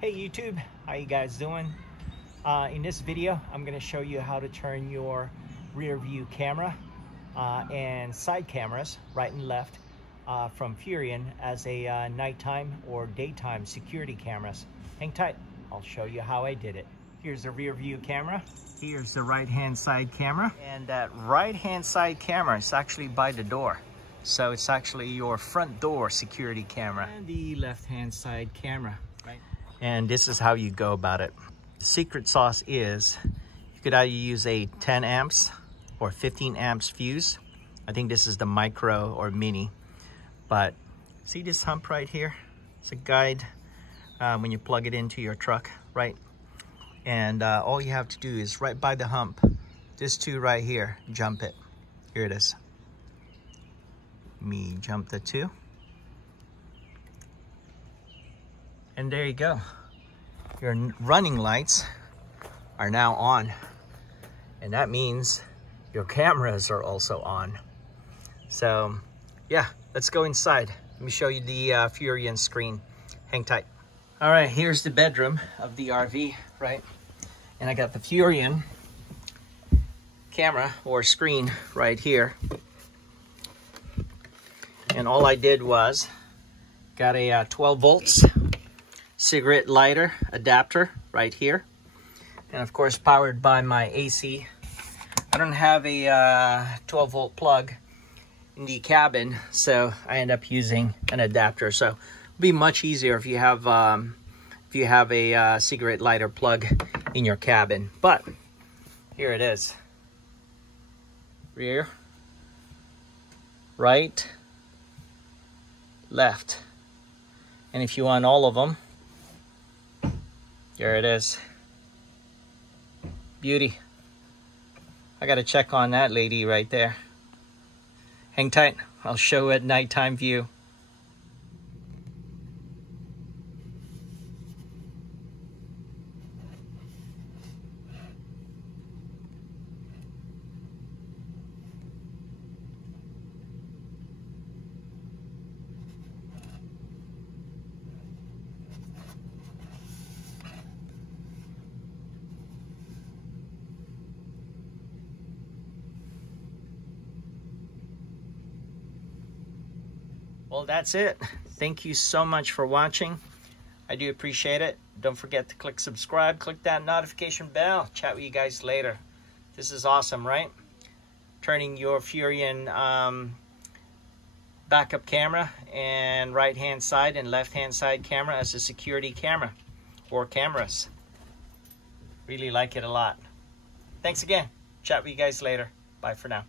Hey YouTube, how you guys doing? In this video, I'm going to show you how to turn your rear view camera and side cameras, right and left, from Furrion as a nighttime or daytime security cameras. Hang tight, I'll show you how I did it. Here's the rear view camera. Here's the right hand side camera. And that right hand side camera is actually by the door. So it's actually your front door security camera. And the left hand side camera. And this is how you go about it. The secret sauce is you could either use a 10 amps or 15 amps fuse. I think this is the micro or mini. But see this hump right here? It's a guide when you plug it into your truck, right? And all you have to do is right by the hump, this two right here, jump it. Here it is. Me jump the two. And there you go. Your running lights are now on. And that means your cameras are also on. So yeah, let's go inside. Let me show you the Furrion screen. Hang tight. All right, here's the bedroom of the RV, right? And I got the Furrion camera or screen right here. And all I did was got a 12 volts cigarette lighter adapter right here, and of course powered by my AC. I don't have a 12 volt plug in the cabin, so I end up using an adapter. So it'll be much easier if you have a cigarette lighter plug in your cabin. But here it is. Rear, right, left. And if you want all of them, here it is. Beauty. I gotta check on that lady right there. Hang tight, I'll show it nighttime view. Well, that's it. Thank you so much for watching. I do appreciate it. Don't forget to click subscribe, click that notification bell. Chat with you guys later. This is awesome, right? Turning your Furrion backup camera and right-hand side and left-hand side camera as a security camera or cameras. Really like it a lot. Thanks again. Chat with you guys later. Bye for now.